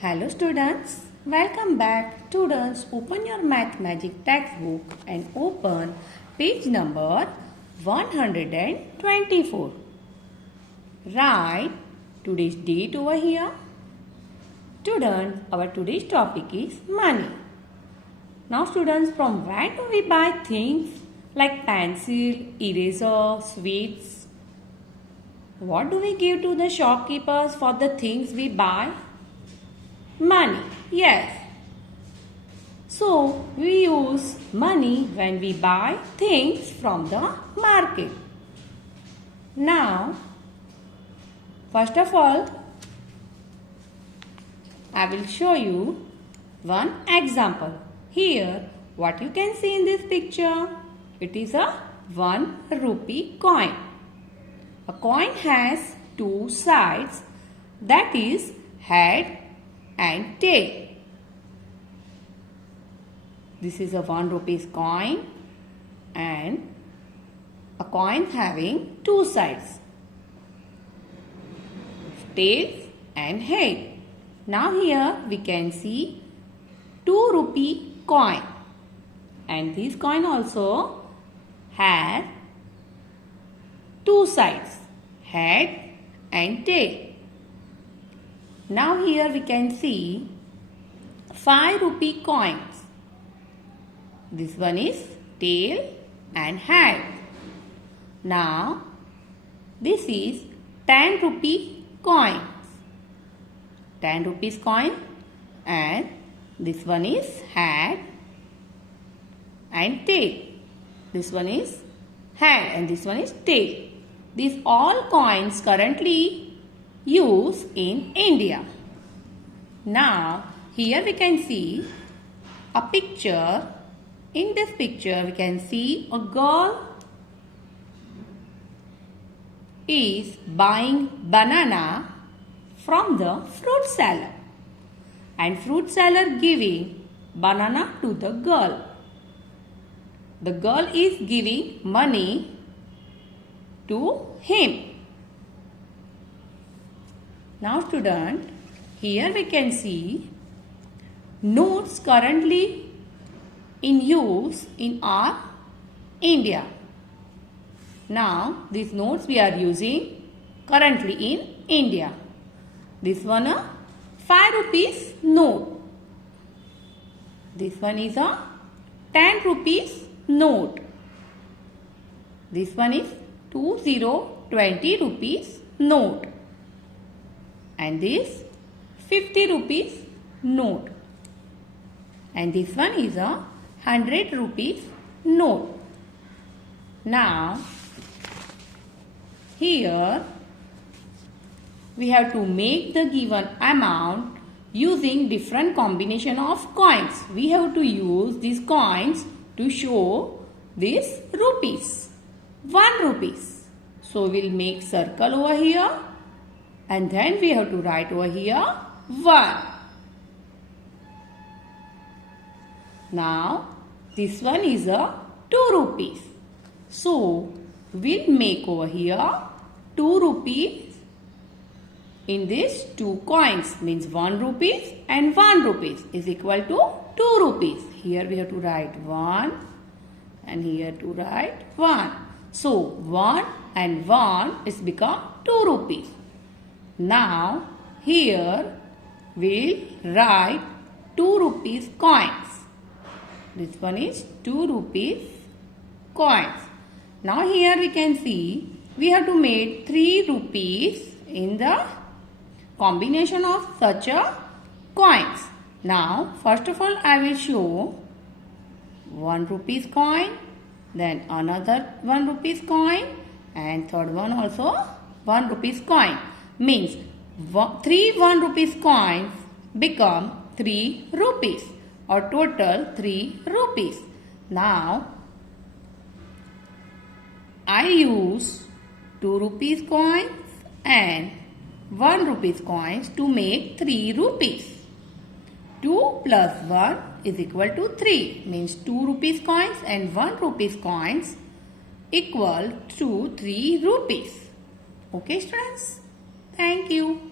Hello students, welcome back. Students, open your Math Magic textbook and open page number 124. Write today's date over here. Students, our today's topic is money. Now students, from where do we buy things like pencil, eraser, sweets? What do we give to the shopkeepers for the things we buy? Money, yes. So, we use money when we buy things from the market. Now, first of all, I will show you one example. Here, what you can see in this picture, it is a 1 rupee coin. A coin has two sides, that is head and tail. This is a 1 rupees coin and a coin having two sides, tail and head. Now here we can see 2 rupee coin, and this coin also has two sides, head and tail. Now here we can see 5 rupee coins. This one is tail and head. Now this is 10 rupee coins. 10 rupees coin, and this one is head and tail. This one is head and this one is tail. These all coins currently used in India. Now here we can see a picture. In this picture we can see a girl is buying banana from the fruit seller, and fruit seller giving banana to the girl. The girl is giving money to him. Now student, here we can see notes currently in use in our India. Now these notes we are using currently in India. This one a 5 rupees note. This one is a 10 rupees note. This one is 20 rupees note. And this 50 rupees note. And this one is a 100 rupees note. Now, here we have to make the given amount using different combination of coins. We have to use these coins to show these rupees. 1 rupees. So, we'll make circle over here. And then we have to write over here 1. Now, this one is a 2 rupees. So, we'll make over here 2 rupees in this 2 coins. Means 1 rupees and 1 rupees is equal to 2 rupees. Here we have to write 1 and here to write 1. So, 1 and 1 is become 2 rupees. Now, here we'll write 2 rupees coins. This one is 2 rupees coins. Now, here we can see we have to make 3 rupees in the combination of such a coins. Now, first of all, I will show 1 rupees coin, then another 1 rupees coin, and third one also 1 rupees coin. Means 3 1 rupees coins become 3 rupees or total 3 rupees. Now I use 2 rupees coins and 1 rupees coins to make 3 rupees. 2 plus 1 is equal to 3. Means 2 rupees coins and 1 rupees coins equal to 3 rupees. Okay students? Thank you.